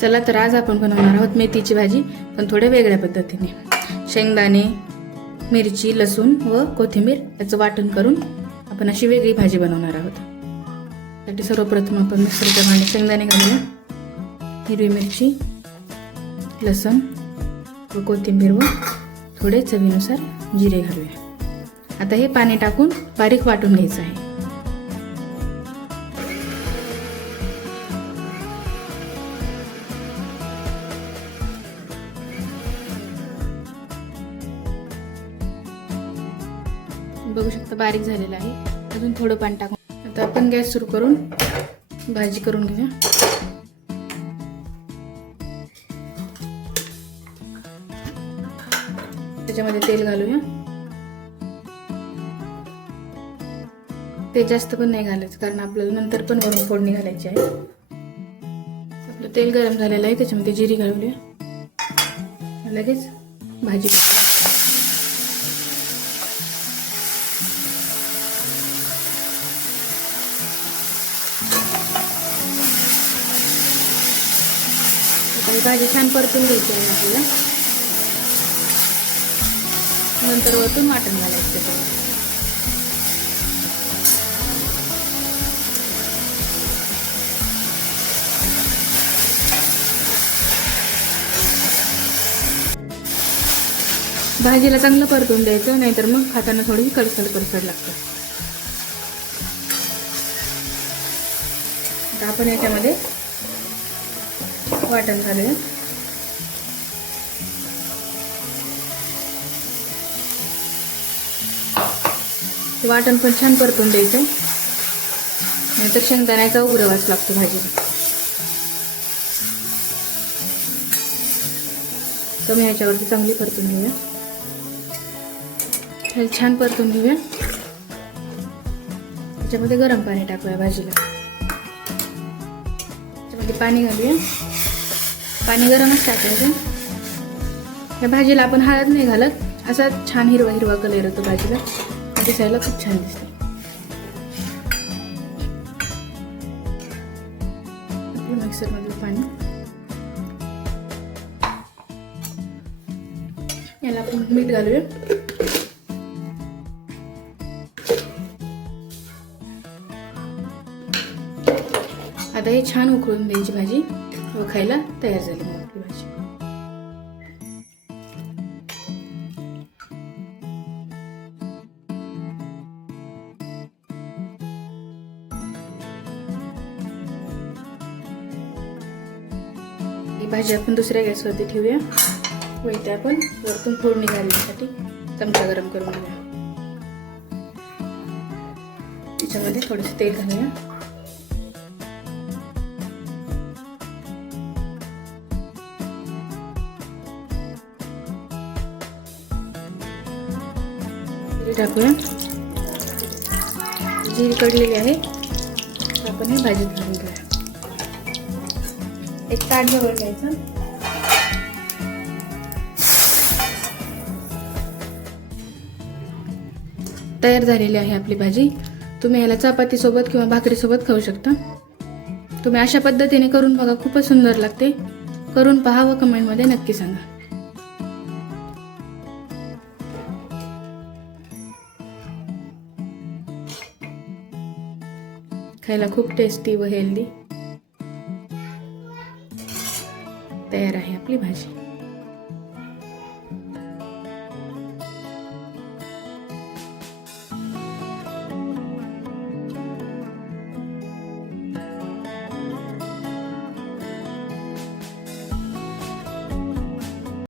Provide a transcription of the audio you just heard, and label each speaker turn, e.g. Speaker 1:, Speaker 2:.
Speaker 1: चला तर आज आपण बनवणार आहोत मेथीची भाजी पण थोड्या वेगळ्या पद्धतीने. शेंगदाणे मिरची लसूण व कोथिंबीर याचं वाटण करून आपण अशी वेगळी भाजी बनवणार आहोत. त्यासाठी सर्वप्रथम आपण मिक्सरच्या भांड्यात शेंगदाणे घालूया. हिरवी मिरची लसूण व कोथिंबीर व थोडे चवीनुसार जिरे घालूया. आता हे पाणी टाकून बारीक वाटून घ्यायचं आहे. बघू शकता बारीक झालेलं आहे. अजून थोडं पाणी टाकून आता आपण गॅस सुरू करून भाजी करून घेऊया. त्याच्यामध्ये तेल घालूया. ते जास्त पण नाही घालायचं कारण आपल्याला नंतर पण वरून फोडणी घालायची आहे. आपलं तेल गरम झालेलं आहे त्याच्यामध्ये जिरी घालूया. लगेच भाजी आणि भाजी छान परतून घ्यायची आहे आपल्याला. नंतर वरतून वाटण घालायचं त्याच्यावर भाजीला चांगलं परतून द्यायचं नाहीतर मग खाताना थोडी करसड करसड लागतं. आता आपण याच्यामध्ये वाटण घालूया. वाटण पण छान परतून द्यायचं नाहीतर शेंगदाण्याचा उग्रवास लागतो भाजीला कमी ह्याच्यावरती चांगली परतून घेऊया. हे छान परतून घेऊया. त्याच्यामध्ये गरम पाणी टाकूया भाजीला. त्याच्यामध्ये पाणी घालूया. पाणी गरमच टाकायचं. या भाजीला आपण हळद नाही घालत. असा छान हिरवा हिरवा कलर येतो भाजीला. दिसायला खूप छान दिसते. मिक्सरमधलं पाणी. याला आपण मीठ घालूया. आता हे छान उकळून द्यायची भाजी. व खायला तयार झाली आपली भाजी. ही भाजी आपण दुसऱ्या गॅसवरती ठेवूया. व इथे आपण वरतून फोडणी घालण्यासाठी चमचा गरम करून घेऊया. त्याच्यामध्ये थोडंसं तेल घालूया. टाकूया जिरी कडलेली आहे. आपण हे भाजीत घालून घेऊया. एक ताट जवळ घ्यायचं. तयार झालेली आहे आपली भाजी. तुम्ही याला चपातीसोबत किंवा भाकरीसोबत खाऊ शकता. तुम्ही अशा पद्धतीने करून बघा खूपच सुंदर लागते. करून पहा व कमेंटमध्ये नक्की सांगा. खायला खूप टेस्टी व हेल्दी तयार आहे आपली भाजी.